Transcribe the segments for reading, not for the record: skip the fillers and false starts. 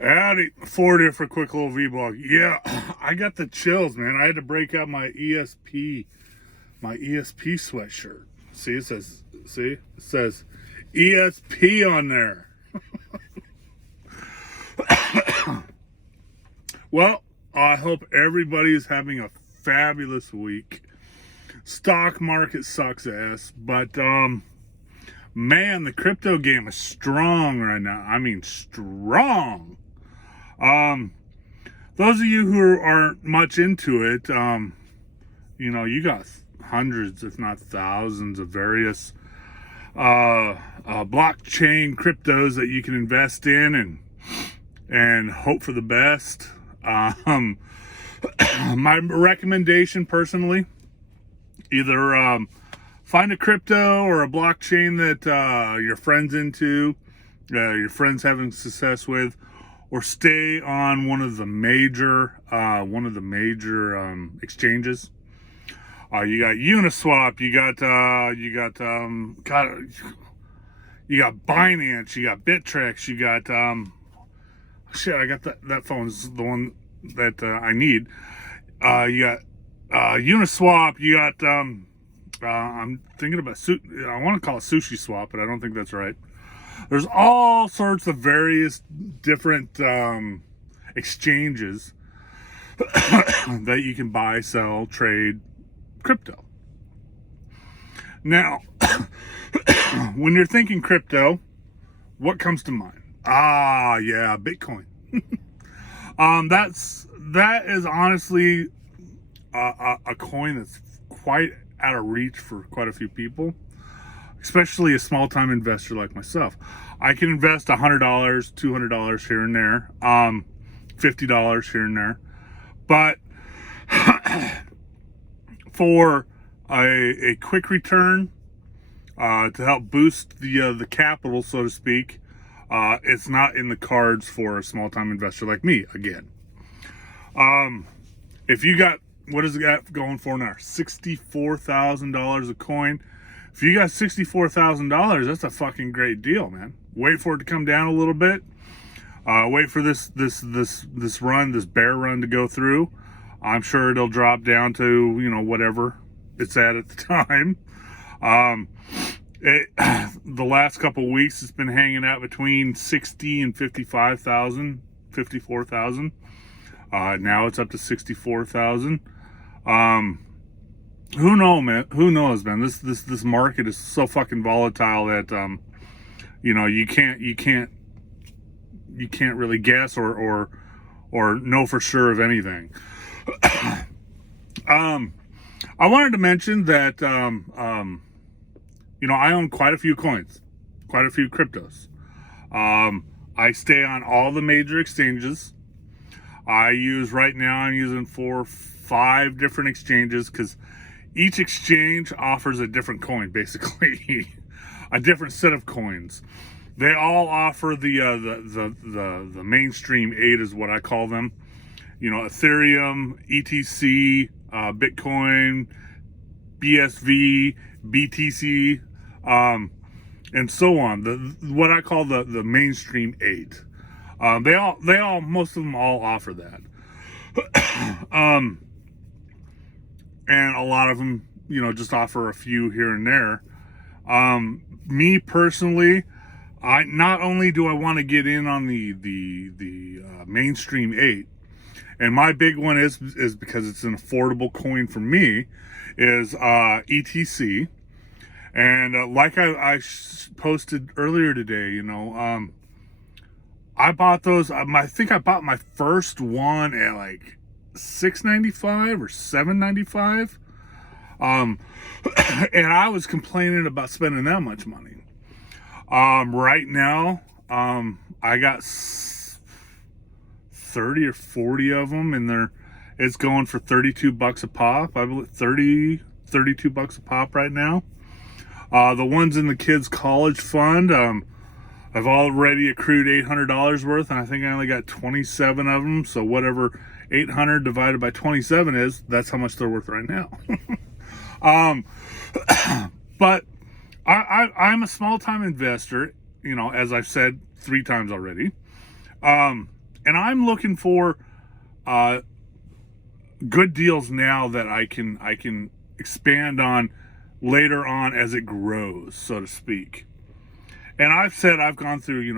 Howdy, 40 for a quick little Vblog. Yeah, I got the chills, man. I had to break out my ESP sweatshirt. See, it says ESP on there. Well, I hope everybody's having a fabulous week. Stock market sucks ass, but man, the crypto game is strong right now. I mean, strong. Those of you who aren't much into it, you got hundreds, if not thousands, of various blockchain cryptos that you can invest in and hope for the best. My recommendation personally, either find a crypto or a blockchain that your friend's into, your friend's having success with, or stay on one of the major exchanges. You got Uniswap, you got Binance, you got Bittrex, you got I got that phone's the one that I need. You got Uniswap, you got I'm thinking about I want to call it Sushi Swap, but I don't think that's right. There's all sorts of various different exchanges that you can buy, sell, trade crypto. Now, when you're thinking crypto, what comes to mind? Yeah, Bitcoin. That is honestly a coin that's quite out of reach for quite a few people, especially a small-time investor like myself. I can invest $100, $200 here and there, $50 here and there, but for a quick return, to help boost the capital, so to speak, it's not in the cards for a small-time investor like me. Again, if you got, what is it got going for now? $64,000 a coin. If you got $64,000, that's a fucking great deal, man. Wait for it to come down a little bit. Wait for this bear run to go through. I'm sure it'll drop down to, whatever it's at the time. The last couple of weeks, it's been hanging out between 60 and 55,000, 54,000. Now it's up to 64,000. Who knows, man? This market is so fucking volatile that you can't really guess or know for sure of anything. I wanted to mention that I own quite a few coins, quite a few cryptos. I stay on all the major exchanges. I'm using 4 or 5 different exchanges because each exchange offers a different coin, basically. A different set of coins. They all offer the mainstream 8 is what I call them. Ethereum, ETC, Bitcoin, BSV, BTC, and so on. What I call the mainstream 8. Most of them all offer that. And a lot of them, just offer a few here and there. Me personally, not only do I want to get in on the mainstream 8, and my big one is because it's an affordable coin for me, is ETC. And like I posted earlier today, I bought those. I think I bought my first one at like $6.95 or $7.95. And I was complaining about spending that much money. Right now, I got 30 or 40 of them, and it's going for $32 a pop. I believe $32 a pop right now. The ones in the kids' college fund, I've already accrued $800 worth, and I think I only got 27 of them. So whatever 800 divided by 27 is, that's how much they're worth right now. But I'm a small-time investor, as I've said 3 times already. and I'm looking for good deals now that I can expand on later on as it grows, so to speak. And I've said I've gone through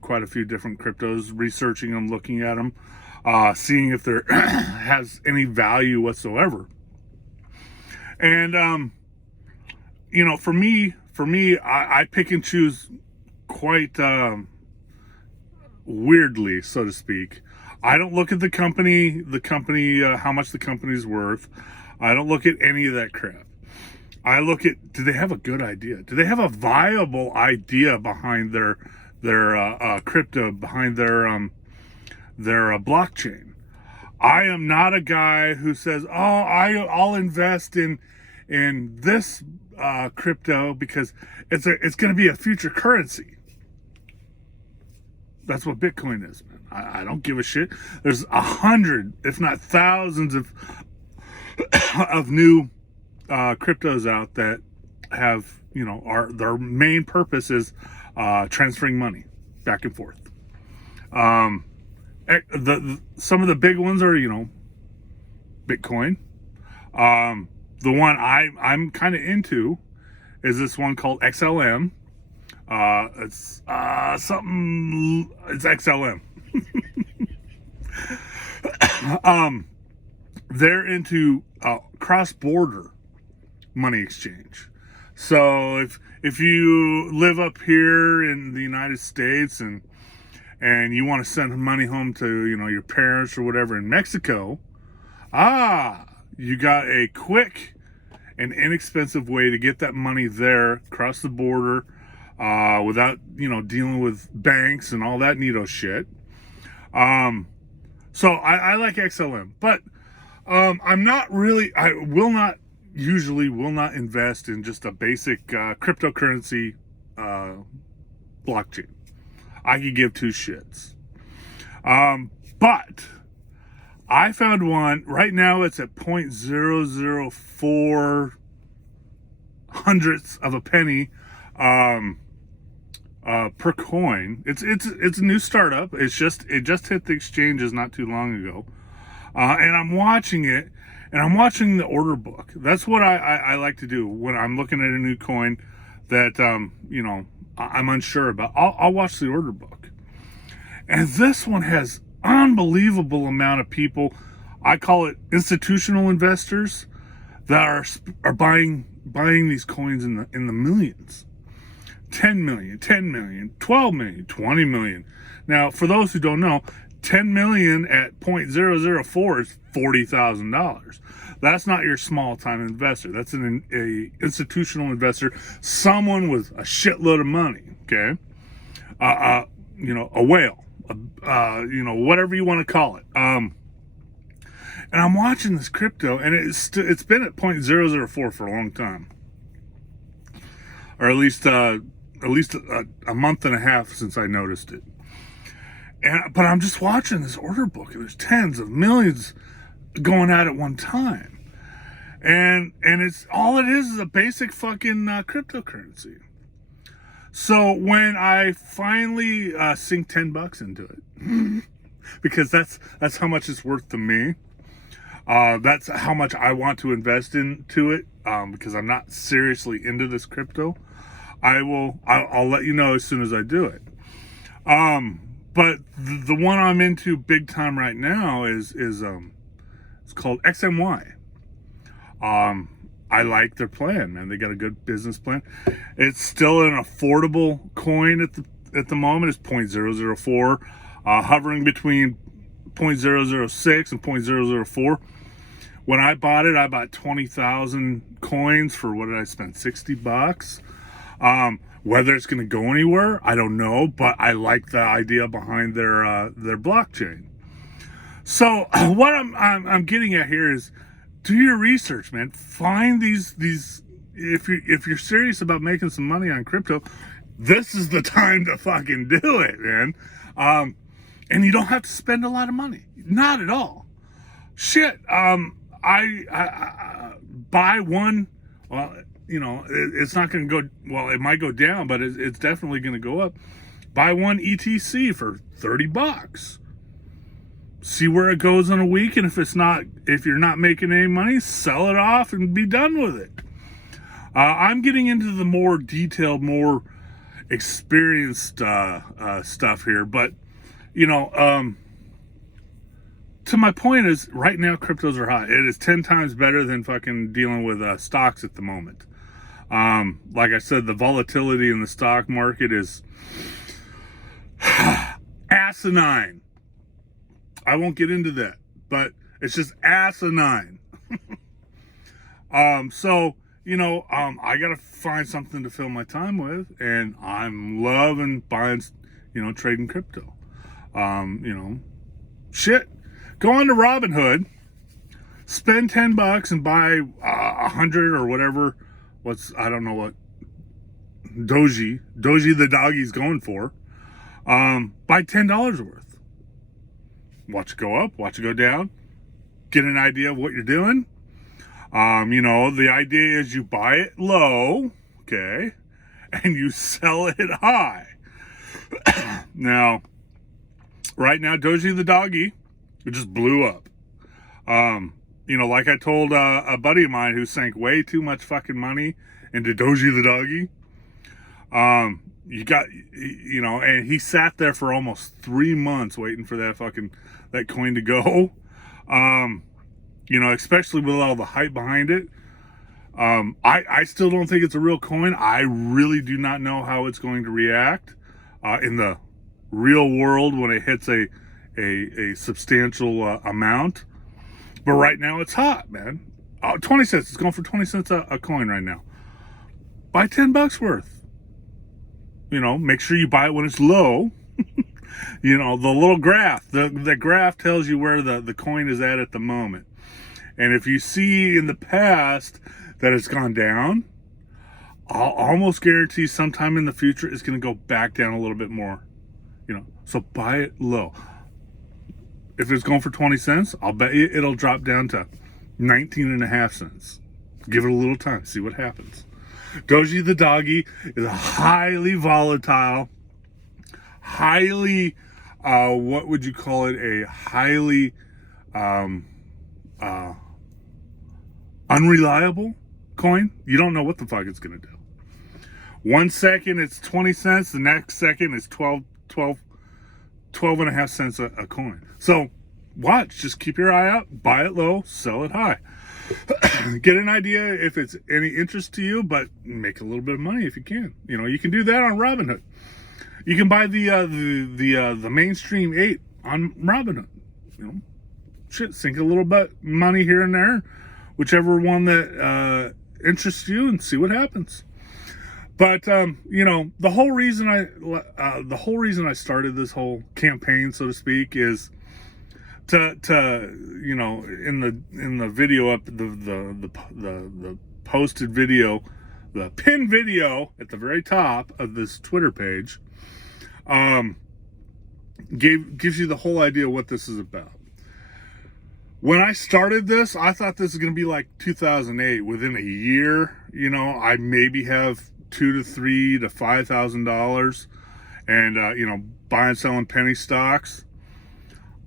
quite a few different cryptos, researching them, looking at them, seeing if there has any value whatsoever. And for me, I pick and choose quite weirdly, so to speak. I don't look at the company, how much the company's worth. I don't look at any of that crap. I look at, do they have a good idea? Do they have a viable idea behind their crypto, behind their blockchain? I am not a guy who says, "Oh, I'll invest in this crypto because it's going to be a future currency." That's what Bitcoin is, man. I don't give a shit. There's 100, if not thousands of new cryptos out that have, their main purpose is transferring money back and forth. Some of the big ones are, Bitcoin. The one I'm kind of into is this one called XLM. It's XLM. They're into cross-border money exchange. So if you live up here in the United States and you want to send money home to your parents or whatever in Mexico, you got a quick and inexpensive way to get that money there across the border without dealing with banks and all that neato shit. So I like XLM, but I'm not really. I will not invest in just a basic cryptocurrency blockchain. I could give two shits. But I found one right now. It's at 0.004 hundredths of a penny per coin. It's a new startup. It just hit the exchanges not too long ago, and I'm watching it. And I'm watching the order book. That's what I like to do when I'm looking at a new coin that I'm unsure about. I'll watch the order book. And this one has unbelievable amount of people. I call it institutional investors that are buying these coins in the millions. 10 million, 10 million, 12 million, 20 million. Now, for those who don't know, 10 million at 0.004 is $40,000. That's not your small time investor. That's an institutional investor, someone with a shitload of money. Okay, a whale, whatever you want to call it. And I'm watching this crypto, and it's been at 0.004 for a long time, or at least a month and a half since I noticed it. But I'm just watching this order book, and there's tens of millions going out at one time, and it's all it is a basic fucking cryptocurrency. So when I finally sink $10 into it, because that's how much it's worth to me. That's how much I want to invest into it, because I'm not seriously into this crypto. I'll let you know as soon as I do it. But the one I'm into big time right now is it's called XMY. I like their plan, man. They got a good business plan. It's still an affordable coin at the moment. It's 0.004, hovering between 0.006 and 0.004. When I bought it, I bought 20,000 coins for, what did I spend? $60. Whether it's going to go anywhere, I don't know, but I like the idea behind their blockchain. So what I'm getting at here is, do your research, man. Find these. If you're serious about making some money on crypto, this is the time to fucking do it, man. And you don't have to spend a lot of money, not at all. Shit. I buy one. Well, it's not going to go. Well, it might go down, but it's definitely going to go up. Buy one ETC for $30. see where it goes in a week, and if you're not making any money, sell it off and be done with it. I'm getting into the more detailed, more experienced stuff here, but to my point is, right now cryptos are hot. It is 10 times better than fucking dealing with stocks at the moment. Like I said, the volatility in the stock market is asinine. I won't get into that, but it's just asinine. So, I got to find something to fill my time with, and I'm loving buying, trading crypto. Shit. Go on to Robinhood, spend $10 and buy 100 or whatever. I don't know what Doji the doggy's going for. Buy $10 worth. Watch it go up, watch it go down, get an idea of what you're doing. The idea is you buy it low, okay, and you sell it high. Now, right now, Doji the doggy, it just blew up. Like I told a buddy of mine who sank way too much fucking money into Doji the doggy. And he sat there for almost 3 months waiting for that coin to go. Especially with all the hype behind it. I still don't think it's a real coin. I really do not know how it's going to react in the real world when it hits a substantial amount. But right now it's hot, man. 20 cents. It's going for 20 cents a coin right now. Buy $10 worth. Make sure you buy it when it's low. The little graph. The graph tells you where the coin is at the moment. And if you see in the past that it's gone down, I'll almost guarantee sometime in the future it's going to go back down a little bit more. So buy it low. If it's going for 20 cents, I'll bet you it'll drop down to 19.5 cents. Give it a little time, see what happens. Doji the doggy is a highly volatile, highly, what would you call it? A highly unreliable coin. You don't know what the fuck it's going to do. 1 second it's 20 cents, the next second it's 12.5 cents a coin. So watch, just keep your eye out, buy it low, sell it high. Get an idea if it's any interest to you, but make a little bit of money if you can. You can do that on Robinhood. You can buy the mainstream 8 on Robinhood. Sink a little bit money here and there, whichever one that interests you, and see what happens. But the whole reason I started this whole campaign, so to speak, is to in the video up the posted video, the pinned video at the very top of this Twitter page, gives you the whole idea what this is about. When I started this, I thought this was going to be like 2008. Within a year, I maybe have $2,000 to $3,000 to $5,000, and buying and selling penny stocks.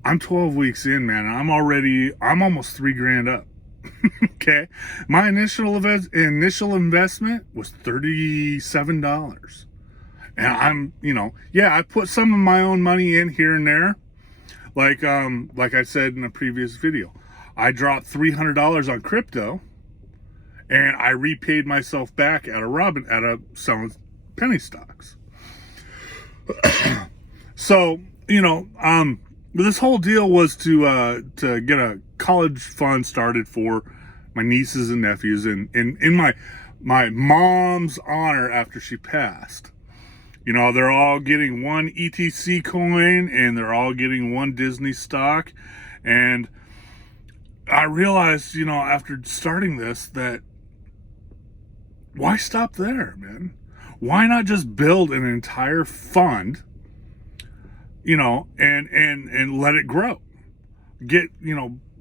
I'm 12 weeks in, man. I'm almost $3,000 up. Okay, my initial investment was $37, and I put some of my own money in here and there. Like I said in a previous video, I dropped $300 on crypto, and I repaid myself back out of selling penny stocks. So this whole deal was to get a college fund started for my nieces and nephews, and in my mom's honor after she passed. They're all getting one ETC coin, and they're all getting one Disney stock. And I realized, after starting this, that why stop there, man? Why not just build an entire fund, and let it grow?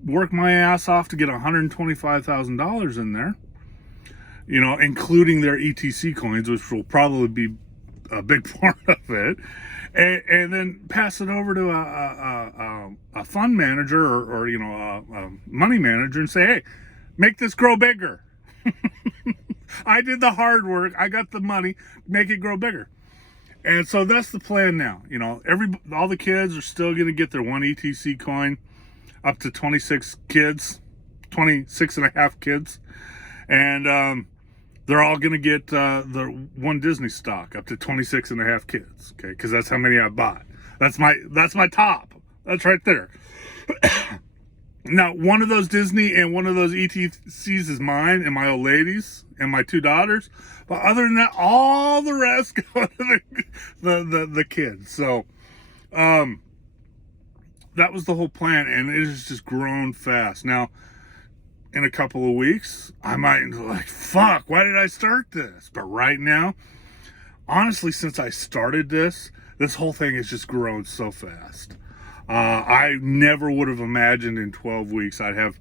Work my ass off to get $125,000 in there, including their ETC coins, which will probably be a big part of it, and then pass it over to a fund manager or you know, a money manager and say, hey, make this grow bigger. I did the hard work. I got the money. Make it grow bigger. And so that's the plan now. You know, all the kids are still going to get their 1 ETC coin, up to 26 kids, 26 and a half kids. And they're all going to get the 1 Disney stock, up to 26 and a half kids. Okay, because that's how many I bought. That's my top. That's right there. Now, one of those Disney and one of those ETCs is mine and my old lady's and my 2 daughters. But other than that, all the rest go to the kids. So, that was the whole plan, and it has just grown fast. Now, in a couple of weeks, I might be like, fuck, why did I start this? But right now, honestly, since I started this whole thing has just grown so fast. I never would have imagined in 12 weeks I'd have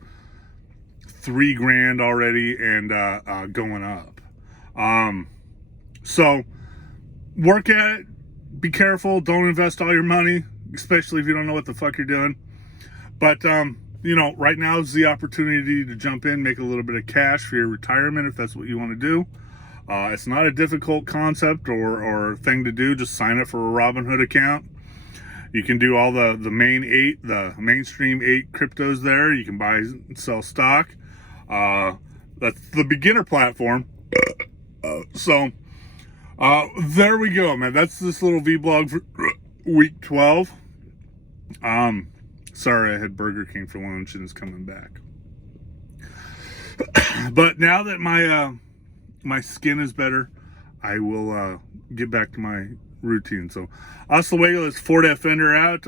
$3,000 already and going up. So work at it, be careful, don't invest all your money, especially if you don't know what the fuck you're doing. But you know, right now is the opportunity to jump in, make a little bit of cash for your retirement if that's what you want to do. It's not a difficult concept or thing to do. Just sign up for a Robinhood account. You can do all the mainstream 8 cryptos there. You can buy and sell stock. That's the beginner platform. So there we go, man. That's this little vlog for week 12. Sorry, I had Burger King for lunch and it's coming back. But now that my skin is better, I will get back to my routine. So hasta luego, it's Ford F Fender out.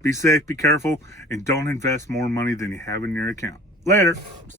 Be safe, be careful, and don't invest more money than you have in your account. Later.